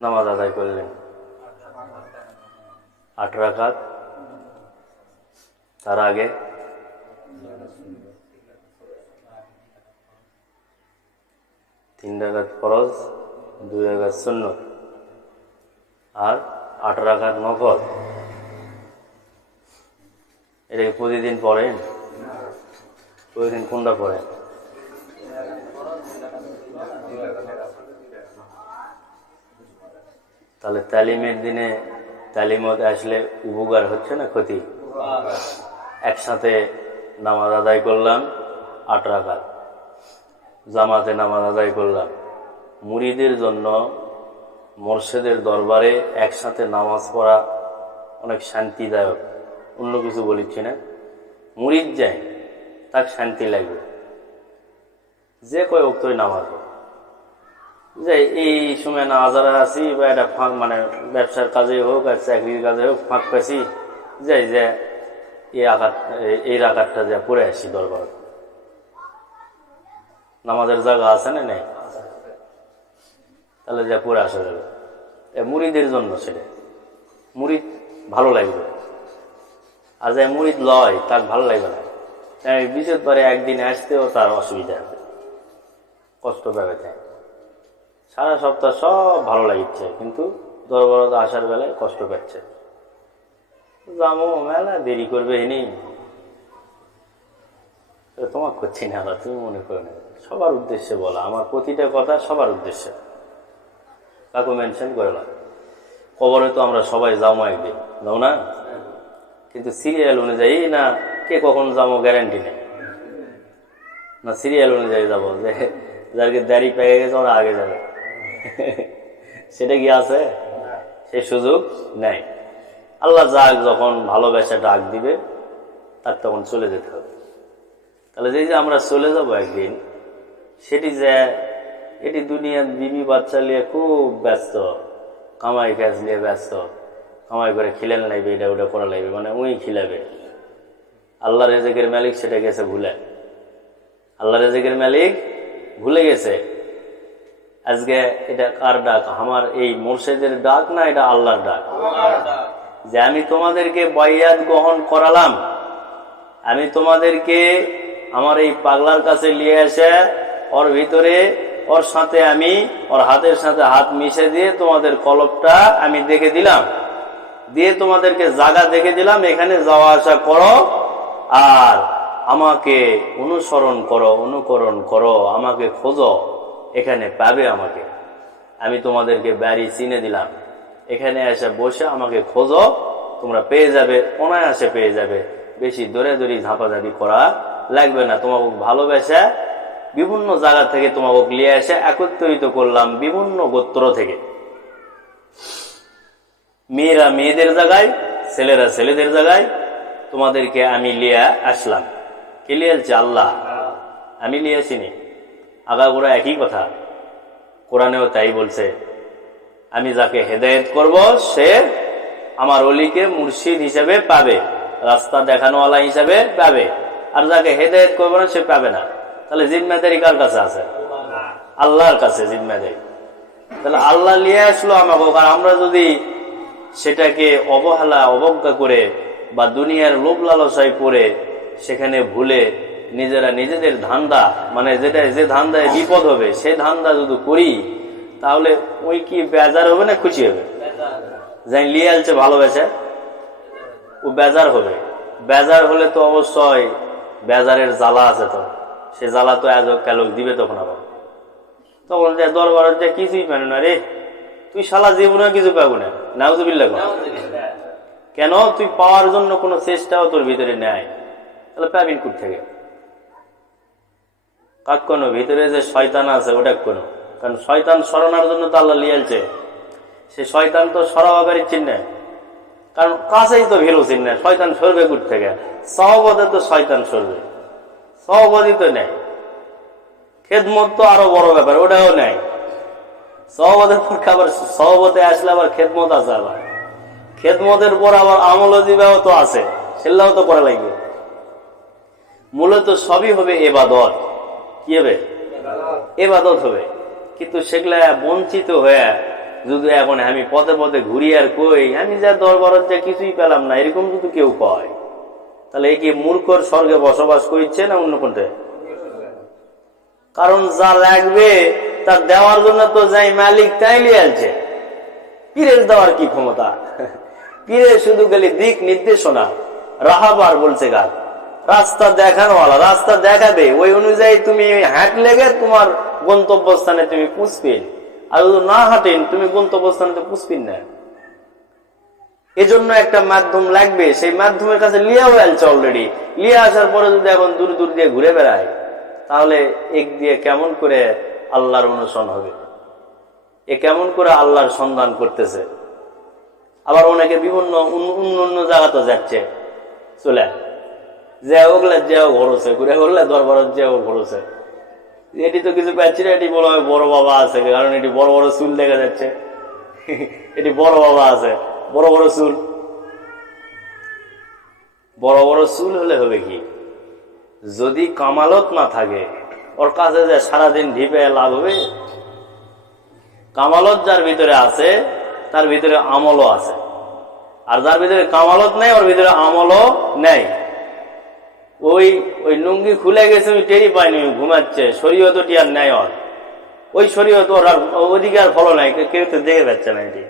নামাজ আদায় করলেন। আট রাকাত। তার আগে তিন রাকাত ফরজ, দুই রাকাত শূন্য আর আট রাকাত নফল। এটা কি প্রতিদিন পড়েন? প্রতিদিন কোনটা পড়েন? তাহলে তালিমের দিনে তালিমত আসলে উপকার হচ্ছে না ক্ষতি? একসাথে নামাজ আদায় করলাম, আট রাখাত জামাতে নামাজ আদায় করলাম। মুড়িদের জন্য মোর্শেদের দরবারে একসাথে নামাজ পড়া অনেক শান্তিদায়ক। অন্য কিছু বলিচ্ছি না। মুড়িদ যায় তার শান্তি লাগবে। যে কয় অক্তই নামাজ যে এই সময় না আজারা আছি বা এটা ফাঁক মানে ব্যবসার কাজে হোক আর চাকরির কাজে হোক, ফাঁক পেছি যাই, যে এই আঘাত, এই আঘাতটা যা পড়ে আসি দরবার। নামাজের জায়গা আছে না নেই? তাহলে যা পড়ে আসা যাবে। মুড়িদের জন্য সেটা মুড়িদ ভালো লাগবে। আর যে মুড়িদ লয়, তার ভালো লাগবে না। তাই বিশেষ করে একদিন আসতেও তার অসুবিধা হবে। কষ্ট পাবে তাই। সারা সপ্তাহ সব ভালো লাগিচ্ছে কিন্তু দরবারত আসার বেলায় কষ্ট পাচ্ছে। যাব মেলা, দেরি করবে এনি তোমার করছি না, আবার তুমি মনে করো না। সবার উদ্দেশ্যে বলা, আমার প্রতিটা কথা সবার উদ্দেশ্যে। কাকু মেনশন করে না। কবরে তো আমরা সবাই যাব একদিন, যাও না? কিন্তু সিরিয়াল অনুযায়ী না, কে কখন যাব গ্যারান্টি নেই। না সিরিয়াল অনুযায়ী যাব, যে যাদেরকে দাড়ি পেয়ে গেছে, ওরা আগে যাবে। সেটা কি আছে? সে সুযোগ নেই। আল্লাহ যাক যখন ভালোবেসে ডাক দিবে, তার তখন চলে যেতে হবে। তাহলে যে যে আমরা চলে যাব একদিন, সেটি যে এটি দুনিয়ার বিবি বাচ্চা নিয়ে খুব ব্যস্ত, কামাই কাজ নিয়ে ব্যস্ত, কামাই করে খিলেন লাগবে এটা ওটা করা লাগবে মানে উই খিলাবে। আল্লাহ রেজেকের মালিক সেটা গেছে ভুলে। আল্লাহ রেজেকের মালিক ভুলে গেছে। আজকে এটা কার ডাক? আমার এই মোর্শেদের ডাক না এটা আল্লাহর ডাক? যে আমি তোমাদেরকে বয়াত গ্রহণ করালাম, আমি তোমাদেরকে আমার এই পাগলার কাছে নিয়ে এসে ওর ভিতরে ওর সাথে আমি, ওর হাতের সাথে হাত মিশে দিয়ে তোমাদের কলপটা আমি দেখে দিলাম। দিয়ে তোমাদেরকে জায়গা দেখে দিলাম, এখানে যাওয়া আসা করো আর আমাকে অনুসরণ করো, অনুকরণ করো, আমাকে খোঁজো। এখানে পাবে আমাকে। আমি তোমাদেরকে বাড়ি চিনে দিলাম। এখানে এসে বসে আমাকে খোঁজো, তোমরা পেয়ে যাবে, অনায়াসে পেয়ে যাবে। বেশি দৌড়ে দৌড়ি ঝাঁপাঝাঁপি করা লাগবে না। তোমাকে ভালোবেসে বিভিন্ন জায়গা থেকে তোমাকে নিয়ে এসে একত্রিত করলাম বিভিন্ন গোত্র থেকে। মেয়েরা মেয়েদের জায়গায়, ছেলেরা ছেলেদের জায়গায় তোমাদেরকে আমি লিয়ে আসলাম। কে লিয়ে আসছে আল্লাহ। আমি লিয়ে আসিনি। আগাগোড়া একই কথা। কোরআনেও তাই বলছে, আমি যাকে হেদায়েত করব, সে আমার অলিকে মুর্শিদ হিসেবে পাবে, রাস্তা দেখানোওয়ালা হিসাবে পাবে। আর যাকে হেদায়েত করব না, সে পাবে না। তাহলে জিম্মাদারি কার কাছে আছে? আল্লাহর কাছে জিম্মাদারি। তাহলে আল্লাহ নিয়ে আসলো আমাকে কারণ আমরা যদি সেটাকে অবহেলা, অবজ্ঞা করে বা দুনিয়ার লোভ লালসায় পড়ে সেখানে ভুলে নিজেরা নিজেদের ধান্দা মানে যেটা যে ধান্দায় বিপদ হবে সে ধান্দা যদি করি তাহলে ওই কি বেজার হবে না খুশি হবে? যাই লিয়ে আলছে ভালোবেসে ও বেজার হবে। বেজার হলে তো অবশ্যই বেজারের জ্বালা আছে তো। সে জ্বালা তো এত ক্যালক দিবে তখন আবার। তখন যে দরবারের যে কিছুই পেন না রে। তুই সালা জীবনে কিছু পাবো না। নাউজুবিল্লা কেন? তুই পাওয়ার জন্য কোনো চেষ্টাও তোর ভিতরে নেয় তাহলে পাবিন কুট থেকে কাক কোনো ভিতরে যে শয়তান আছে, ওটা কোনো। কারণ শয়তান সরানোর জন্য তো আল্লাহ লিয়ালছে সে শয়তান তো সরাবাকারী চিহ্ন। কারণ কাছেই তো ভেলো চিহ্ন। শয়তান সরবে কুট থেকে সহবতে তো শয়তান সরবে। সহবতই তো নেয় খেদমত তো আরও বড় ব্যাপার, ওটাও নেয় সহবতের পর আবার সহবতে আসলে আবার খেদমত আছে আবার। খেদমতের পর আবার আমল জীবাও তো আছে। সেগুলাও তো করা লাগবে। মূলত সবই হবে এবাদত। কি হবে? এবাদত হবে। কিন্তু সেগুলা বঞ্চিত হয়ে যদি এখন আমি পথে পথে ঘুরি আর কই, আমি যা দরবারত যা কিছুই পেলাম না, এরকম যদি কেউ কয় তাহলে এই কি মূর্খর স্বর্গে বসবাস করছে না অন্য কোনটা? কারণ যা লাগবে তার দেওয়ার জন্য তো যাই মালিক তাই লিয়ে আনছে। পীরের দেওয়ার কি ক্ষমতা? পীরে শুধু গেলে দিক নির্দেশনা। রাহাবার বলছে গাছ রাস্তা দেখানোওয়ালা, রাস্তা দেখাবে। ওই অনুযায়ী তুমি হাঁটলে গে তোমার গন্তব্যস্থানে তুমি পুষবেন আর যদি না হাঁটেন, তুমি গন্তব্যস্থানে তো পুষবেন না। এজন্য একটা মাধ্যম লাগবে। সেই মাধ্যমের কাছে লিয়াও আলছে অলরেডি লিয়ে আসার পরে যদি এখন দূর দূর দিয়ে ঘুরে বেড়ায়, তাহলে এক দিয়ে কেমন করে আল্লাহর অনুসরণ হবে? এ কেমন করে আল্লাহর সন্ধান করতেছে? আবার অনেকে বিভিন্ন অন্য অন্য জায়গাতে যাচ্ছে। চলে যে ওগুলা যেও ভরসে ঘুরে ওগুলা দরবারত যেও ভরসে। এটি তো কিছু পাচ্ছি না, এটি বড় বড় বাবা আছে, কারণ এটি বড় বড় চুল দেখা যাচ্ছে। এটি বড় বাবা আছে, বড় বড় চুল। বড় বড় চুল হলে হবে কি? যদি কামালত না থাকে, ওর কাছে যে সারাদিন ঢিপে লাভ হবে, কামালত যার ভিতরে আছে, তার ভিতরে আমলও আছে। আর যার ভিতরে কামালত নেই, ওর ভিতরে আমলও নেই। ওই ওই লুঙ্গি খুলে গেছে ওই টেরি পাইনি ঘুমাচ্ছে। শরীয়ত টি আর নেয় ওর। ওই শরীয়ত ওর ওদিকে আর ফলো নাই কেউ তো দেখে পাচ্ছে না এটি।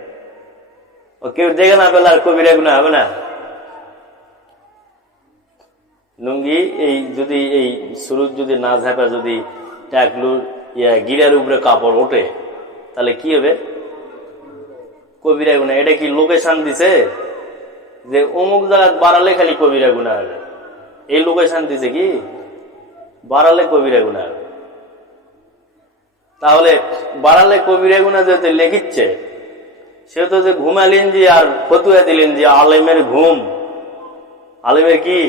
ও কেউ দেখে না পেলে আর কবিরা গুণা হবে না। লুঙ্গি, এই যদি এই সুরুজ যদি না ঝাঁপে, যদি টাকলু ইয়া গিরার উপরে কাপড় ওঠে, তাহলে কি হবে? কবিরা গুণা। এটা কি লোকেশন দিছে? যে অমুক জায়গায় বাড়ালে খালি কবিরা গুণা হবে। এই লোকেশন দিছে কি? বাড়ালে কবিরা গুণা তাহলে বাড়ালে কবিরা গুণা যেতে লেখিচ্ছে, সে তো যে ঘুমালেন যে আর ফতুয়া দিলেন যে আলেমের ঘুম। আলেমের কি?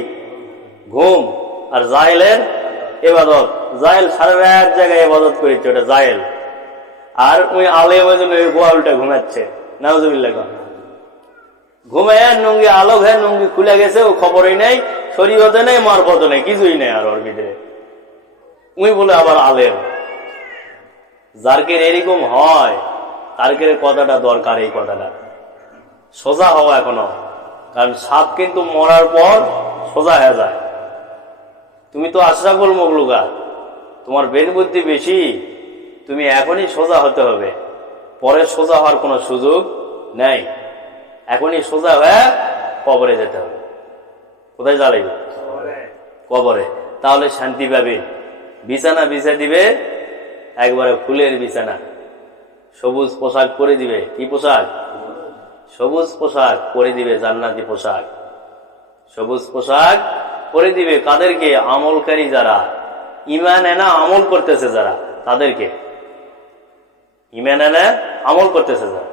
ঘুম। আর জাহেলের এবাদত। জাহেল সারা রাত জায়গায় এবাদত করেছে, ওটা জাহেল। আর ওই আলেম ওই জন্য গোয়া উল্টা ঘুমাচ্ছে। নাউজুবিল্লাহ। ঘুমায় নুঙ্গি, আলো হয়ে নুঙ্গি খুলে গেছে, ও খবরই নেই, শরীয়তে নেই, মারপথ নেই, কিছুই নেই আর ওর ভিতরে। উই বলে, আবার আলেম। যারকের এরকম হয়, তারকের কথাটা দরকার এই কথাটা। সোজা হওয়া এখনও, কারণ সাপ কিন্তু মরার পর সোজা হয়ে যায়। তুমি তো আশরাফুল মগলুকা তোমার বেন বুদ্ধি বেশি, তুমি এখনই সোজা হতে হবে। পরে সোজা হওয়ার কোনো সুযোগ নেই। এখনই সোজা হয়ে কবরে যেতে হবে। কোথায় জ্বালাইবে কবরে। তাহলে শান্তি পাবে। বিছানা বিছা দিবে একবারে ফুলের বিছানা। সবুজ পোশাক পরে দিবে। কি পোশাক? সবুজ পোশাক পরে দিবে জান্নাতি পোশাক। সবুজ পোশাক পরে দিবে। কাদেরকে? আমলকারী যারা। ইমান এনা আমল করতেছে যারা তাদেরকে। ইমান এনা আমল করতেছে যারা।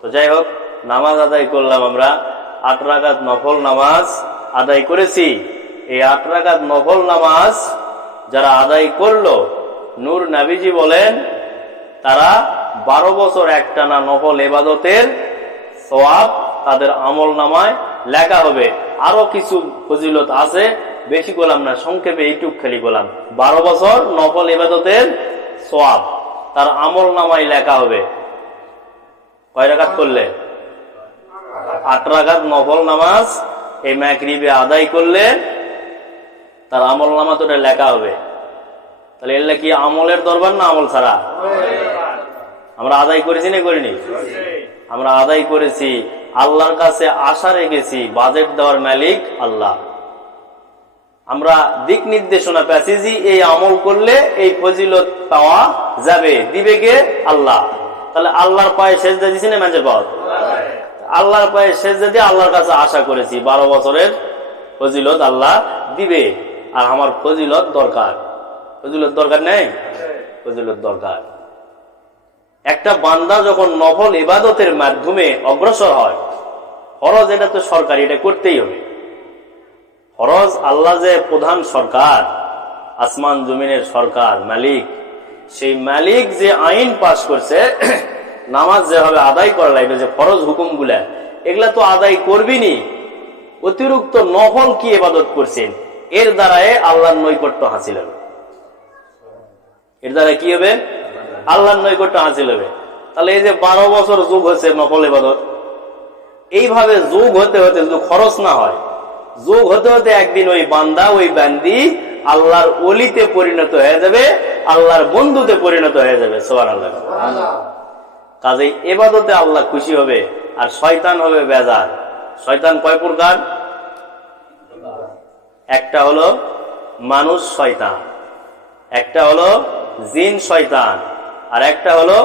তো যাই হোক নামাজ আদায় করলাম আমরা। আট রাগাত নফল নামাজ আদায় করেছি। এই আট রাগাত নফল নামাজ যারা আদায় করল, নূর নাবিজি বলেন, তারা বারো বছর একটানা নফল এবাদতের সোয়াব তাদের আমল নামায় লেখা হবে। আরও কিছু ফজিলত আছে, বেশি করলাম না, সংক্ষেপে এইটুক খালি করলাম বারো বছর নফল এবাদতের সোয়াব তার আমল নামায় লেখা হবে। কয় রাকাত করলে? আট রাকাত নফল নামাজ এই ম্যাকরিবে আদায় করলে তার আমল নামা তো লেখা হবে। তাহলে এলে কি আমলের দরবার না আমল ছাড়া? আমরা আদায় করেছি না করিনি? আমরা আদায় করেছি, আল্লাহর কাছে আশা রেখেছি, বাজেট দেওয়ার মালিক আল্লাহ। আমরা দিক নির্দেশনা পেয়েছি যে এই আমল করলে এই ফজিলত পাওয়া যাবে, দিবে কে? আল্লাহ। তাহলে আল্লাহর পায়ে শেষ দিয়েছি না মাঝে পাওয়া? আল্লাহর পায়ে শেষ দিয়ে আল্লাহর কাছে আশা করেছি। বারো বছরের ফজিলত আল্লাহ দিবে। আর আমার ফজিলত দরকার। ফজিলত দরকার নেই? ফজিলত দরকার। একটা বান্দা যখন নফল ইবাদতের মাধ্যমে অগ্রসর হয়, ফরজ এটা তো সরকারি, এটা করতেই হবে। ফরজ আল্লাহ যে প্রধান সরকার, আসমান জমিনের সরকার, মালিক, সেই মালিক যে আইন পাশ করছে নামাজ যেভাবে আদায় করা লাগবে, যে ফরজ হুকুমগুলা এগুলা তো আদায় করবিনি। অতিরিক্ত নফল কি এবাদত করছেন? এর দ্বারাই আল্লাহর নৈকট্য হাসিল হবে। এর দ্বারা কি হবে? আল্লাহর নৈকট্য হাসিল হবে। তাহলে এই যে বারো বছর যুগ হচ্ছে নকল এবাদত এইভাবে যুগ হতে হতে যদি খরচ না হয়, যুগ হতে হতে একদিন ওই বান্দা, ওই বান্দি আল্লাহর অলিতে পরিণত হয়ে যাবে, আল্লাহর বন্ধুতে পরিণত হয়ে যাবে। সোয়ার আল্লাহ কাজেই এবাদতে আল্লাহ খুশি হবে আর শয়তান হবে বেজার। শয়তান কয় প্রকার? একটা হলো মানুষ শয়তান, একটা হলো জিন শয়তান, আর একটা হলো,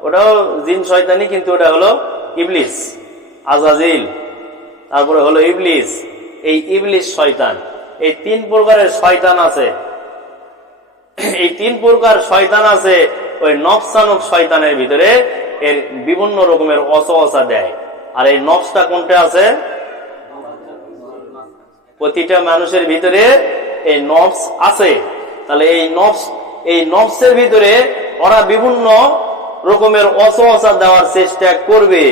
ওটাও জিন শয়তানি কিন্তু ওটা হলো ইবলিস, আজাজিল, তারপরে হলো ইবলিস, এই ইবলিস শয়তান। এই তিন প্রকারের শয়তান আছে। এই তিন প্রকার শয়তান আছে ওই নফসানক শয়তানের ভিতরে এর বিভিন্ন রকমের অসহসা দেয়। আর এই নফসটা কোনটা আছে? প্রতিটা মানুষের ভিতরে এই নফস আছে। তাহলে এই নফস, এই নফসের ভিতরে ওরা বিভিন্ন রকমের অসহসা দেওয়ার চেষ্টা করবে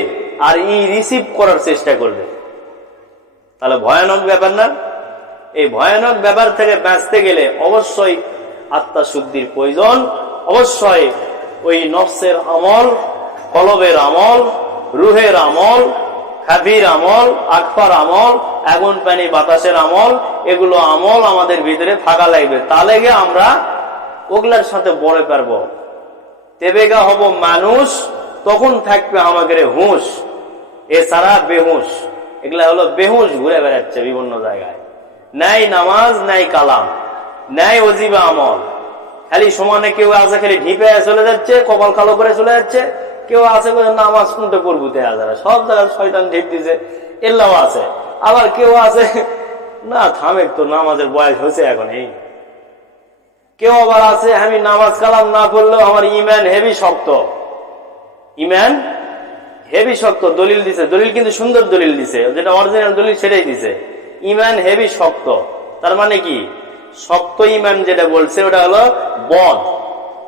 আর ই রিসিভ করার চেষ্টা করবে। তাহলে ভয়ানক ব্যাপার না? এই ভয়ানক ব্যাপার থেকে বাঁচতে গেলে অবশ্যই আত্মা শুদ্ধির প্রয়োজন। অবশ্যই ওই নফসের আমল, কলবের আমল, রুহের আমল খাবির আমল, আকফার আমল, আগুন, পানি, বাতাসের আমল, এগুলো আমল আমাদের ভিতরে থাকা লাগবে। তা লেগে আমরা ওগুলার সাথে বড় পারব। তেবেগা হব মানুষ, তখন থাকবে আমাদের হুঁশ। এছাড়া বেহুশ। এগুলা হলো বেহুশ ঘুরে বেড়াচ্ছে বিভিন্ন জায়গায়। নাই নামাজ, নাই কালাম। নাই অজিবা আমল। খালি সমানে কেউ আছে, খালি ঢিপে চলে যাচ্ছে, কপাল কালো করে চলে যাচ্ছে। কেউ আছে নামাজ কোনটা করব দেয়া যারা সব জায়গায় শয়তান ঢিপ দিছে। এল্লাও আছে। আবার কেউ আছে, না থামে তো, নামাজের বয়স হয়েছে এখন, এই। কেউ আবার আছে, আমি নামাজ কালাম না পড়লেও আমার ইমান হেভি শক্ত। ইমান হেভি শক্ত, দলিল দিছে। দলিল কিন্তু সুন্দর দলিল দিছে। যেটা অরিজিনাল দলিল সেটাই দিছে। ইমান হেভি শক্ত। তার মানে কি? শক্ত ইমান যেটা বলছে, ওটা হলো বদ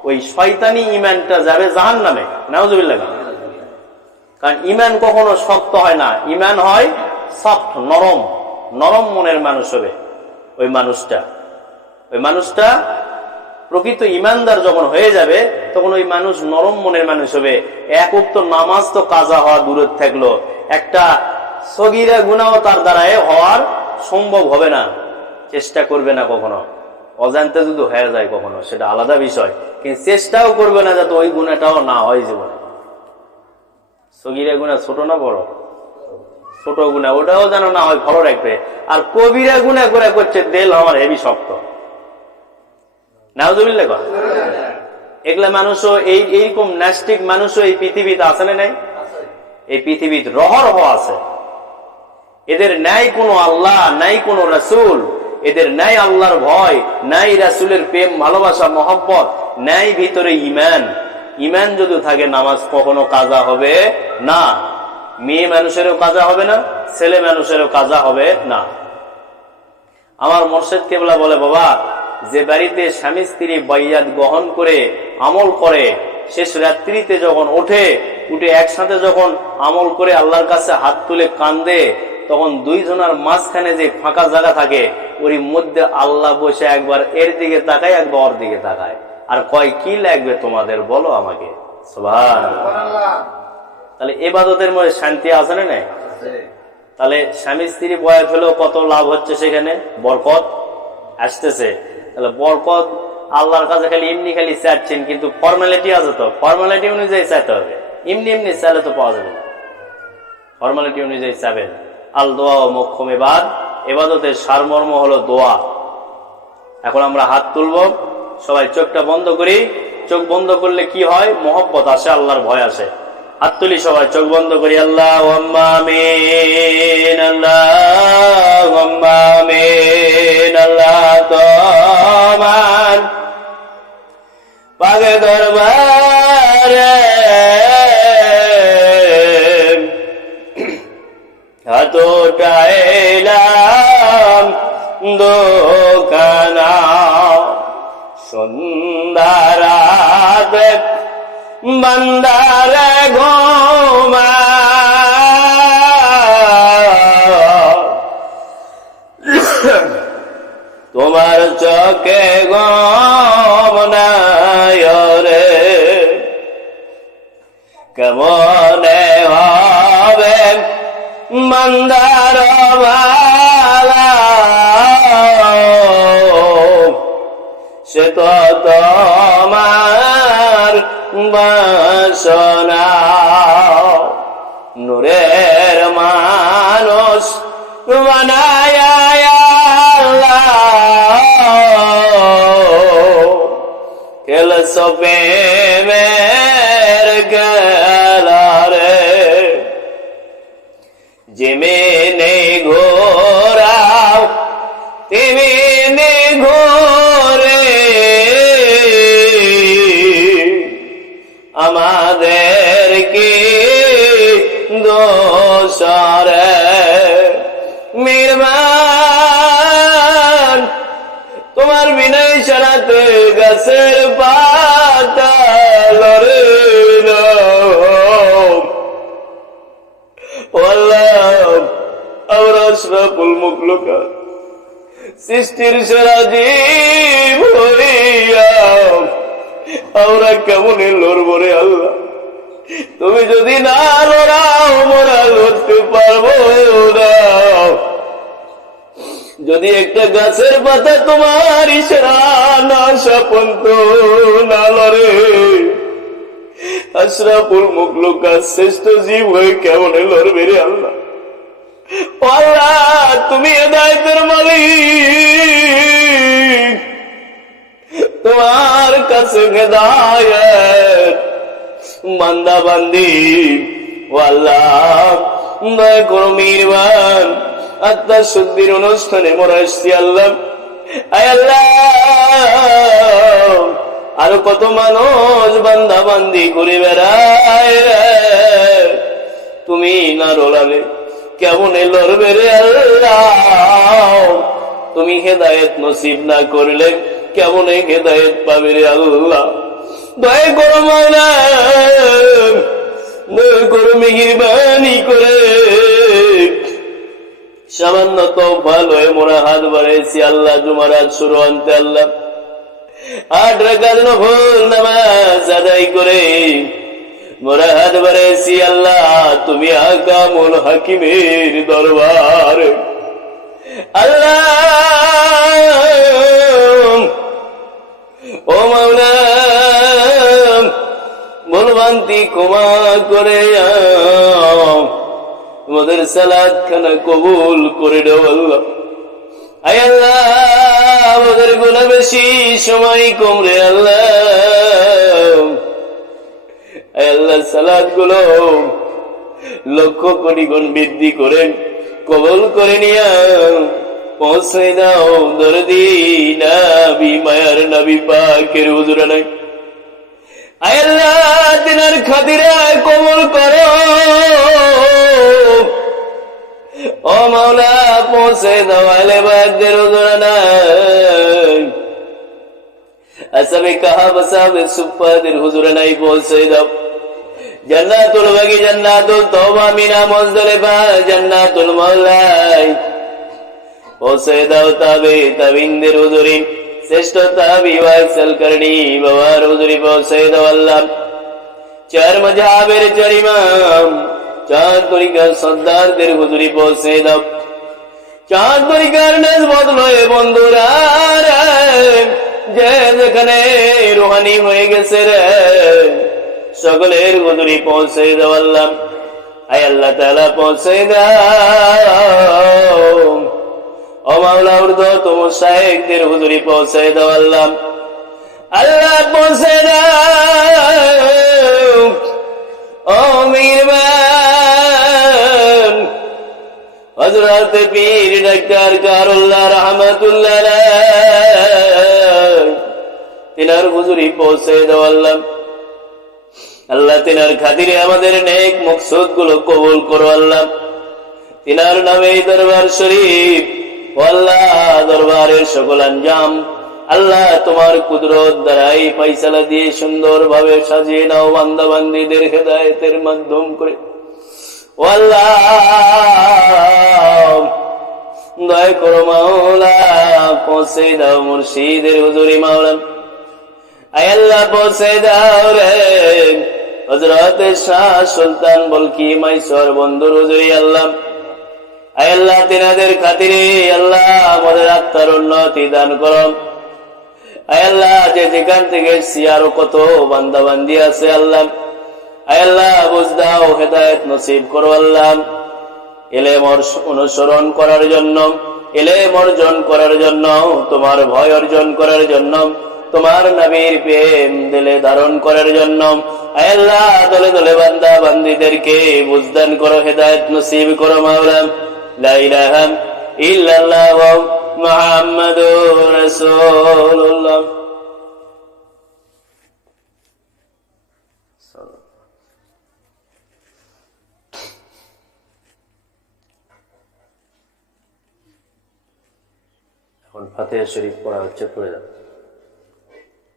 ওই শয়তানি ইমানটা যাবে জাহান নামে নাউজুবিল্লাহ। কারণ ইমান কখনো শক্ত হয় না। ইমান হয় সফট, নরম। নরম মনের মানুষ হবে ওই মানুষটা। ওই মানুষটা প্রকৃত ইমানদার যখন হয়ে যাবে, তখন ওই মানুষ নরম মনের মানুষ হবে। এক উক্ত নামাজ তো কাজা হওয়া দূরে থাকল। একটা সগিরা গুণাও তার দ্বারায় হওয়ার সম্ভব হবে না। চেষ্টা করবে না কখনো। অজান্তে যদি হয়ে যায় কখনো, সেটা আলাদা বিষয়। কিন্তু চেষ্টাও করবে না যাতে ওই গুণাটাও না হয় জীবনে। সগিরা গুণা ছোট না বড়? ছোট গুণা, ওটাও যেন না হয় ভালো রাখবে। আর কবিরা গুণা করে করছে, দেল আমার হেভি শক্ত। নাউজুবিল্লা কর এগুলা মানুষও এই, এইরকম ন্যাস্টিক মানুষও এই পৃথিবীতে আছে না নাই? এই পৃথিবীতে রহরহ আছে। এদের নাই কোনো আল্লাহ, নাই কোনো রাসুল। এদের নাই আল্লাহর ভয় নাই রাসুলের প্রেম, ভালোবাসা, মহব্বত নাই ভিতরে ইমান ইমান যদি থাকে, নামাজ কখনো কাজা হবে না। মেয়ে মানুষেরও কাজা হবে না, ছেলে মানুষেরও কাজা হবে না। আমার মোর্শেদ কেবলা বলে, বাবা, যে বাড়িতে স্বামী স্ত্রী বাইয়াত গ্রহণ করে, আমল করে, শেষ রাত্রিতে যখন ওঠে, উঠে একসাথে যখন আমল করে আল্লাহর কাছে হাত তুলে কান্দে তখন দুইজনের মাঝখানে যে ফাঁকা জায়গা থাকে ওর মধ্যে আল্লাহ বসে একবার এর দিকে তাকায় একবার ওর দিকে তাকায়। আর কয় কি লাগবে তোমাদের? বলো আমাকে। তাহলে এবাদতের মধ্যে শান্তি আছে না নাই? তাহলে স্বামী স্ত্রী বয়াত হলেও কত লাভ হচ্ছে সেখানে? বরকত আসতেছে। তাহলে বরকত আল্লাহর কাছে খালি এমনি খালি চাচ্ছেন কিন্তু ফর্মালিটি আছে তো? ফর্মালিটি অনুযায়ী চাইতে হবে। এমনি এমনি চাইলে তো পাওয়া যাবে না। ফর্মালিটি অনুযায়ী চাবেন। আল দোয়া ও মক্ষম এবার এবাদতের সারমর্ম হলো দোয়া। এখন আমরা হাত তুলব। সবাই চোখটা বন্ধ করি। চোখ বন্ধ করলে কি হয়? মহব্বত আসে, আল্লাহর ভয় আসে। হাত তুলি সবাই, চোখ বন্ধ করি। আল্লাহ আল্লাহ আল্লাহ পাগে হাতোটাইলাম দোকানা। সুন্দরাত বন্দার তোমার চোখে গম নাই রে কেমনে মন্দার সে তো তোমার বাসনা। নূরের মানুষ বানায় খেলছ যেমেনে ঘোরাও তেমেনে ঘোরে। আমাদের কি দোষরে মিরমান তোমার বিনয় সারাতে গাছের পাতা আশরাফুল মুখলুকা সৃষ্টির সেরা জীব আমরা কেমন লড়বো রে আল্লাহ? তুমি যদি না লড়াও, মোরা লড়তে পারব যদি একটা গাছের পাতা তোমার ইশরা না লড়ে আশরাফুল মুখলুকা শ্রেষ্ঠ জীব হয়ে কেমন লড়বে রে আল্লাহ? তুমি এদায়তের মালিক। তোমার কাছে হেদায়ত বান্দা বান্দি আল্লাহ শুদ্ধির অনুষ্ঠানে আল্লাহ। আরও কত মানুষ বান্দা বান্দি করে বেড়ায়। তুমি না রোলালে কেমন লড়বে রে আল্লাহ? তুমি হেদায়েত নসিব না করলে কেমন হেদায়েত পাবে রে আল্লাহ? দয়া করো করো মেহেরবানি করে। সামান্য তো ভালো হয়ে মোরা হাত বাড়াইছি আল্লাহ তোমার আজ শুরু আনতে আল্লাহ। আট রাখার নফল নামাজ আদায় করে মোরা হাত আল্লাহ, তুমি আকামুল হাকিমের দরবার। আল্লাহ, ও মাওলা বলবান্তি ক্ষমা করে। তোমাদের সালাদ খানা কবুল করে দেও আয় আল্লাহ, আমাদের গুণা বেশি সময় কমরে আল্লাহ। লক্ষ কোটি গুণ বৃদ্ধি করে, কবল করে নিয়া পৌঁছে দাও দরদি নাবি মায়ার নবী পাকের হুজুরা নাই খাতিরে কবল করো। ও মাওলা, পৌঁছে দাও আলে বাগদের হুজুরা নাই আসামে কাহা বসাবে সুপাদের হুজুরা নাই পৌঁছে দাও জান্নাতুল বাগি জান্নাতুল তওবা মিনা মুজদলিফা জান্নাতুল মাওলাই পৌঁছে দাও তাবে তাবিনদের হুজুরি শ্রেষ্ঠ তাবি ওয়াইসাল করনি বাবার হুজুরি পৌঁছে দাও আল্লাহ চার মজাবের চার চার তরিকার সর্দারদের হুজুরি পৌঁছে দাও চার তরিকার নেসবত লয়ে বন্ধুরা যে যেখানে রোহানি হয়ে গেছে রে। সকলের হুজুরি পৌঁছে দাও আল্লাহ। আয় আল্লাহ তাআলা পৌঁছে দাও। ও শাহেকদের হুজুরি পৌঁছে দাও আল্লাহ। পৌঁছে দাও। ও মিরবান হজরত পীর ডাক্তার কারুল্লাহ রহমতুল্লাহ। তিনার হুজুরি পৌঁছে দাও আল্লাহ। তিনার খাতিরে আমাদের নেক মকসুদগুলো কবুল করো আল্লাহ। তিনার নামে দরবার শরীফ আল্লাহ দরবারের সকল আঞ্জাম, আল্লাহ তোমার কুদরত দ্বারাই পয়সালা দিয়ে সুন্দর ভাবে সাজিয়ে নাও বান্দা বান্দিদের হেদায়তের মাধ্যম করে। দয়া করো মাওলা, পৌঁছে দাও মুর্শিদের হুজুরি মাওলা আয় আল্লাহ, পৌঁছে দাও রে। হজরত শাহ সুলতান বলকি মাইসর বন্ধুর হুজুরি আল্লাহ। আয় আল্লাহ, তিনাদের খাতিরে আল্লাহ আমাদের আত্মার উন্নতি দান করম আয় আল্লাহ, যে যেখান থেকে এসছি আরও কত বান্দা বান্দি আছে আল্লাহ। আল্লাহ বুঝদাও হেদায়ত নসিব করো আল্লাহ। এলেম অনুসরণ করার জন্য, এলেম অর্জন করার জন্য, তোমার ভয় অর্জন করার জন্য, তোমার নবীর প্রেম দিলে ধারণ করার জন্য। আয় আল্লাহ, দলে দলে বান্দা বান্দিদেরকে বুঝদান করো, হেদায়ত নসিব করো মাওলাম লা ইলাহা ইল্লাল্লাহ, মুহাম্মাদুর রাসূলুল্লাহ। এখন ফাতেহা শরীফ পড়া হচ্ছে যাবে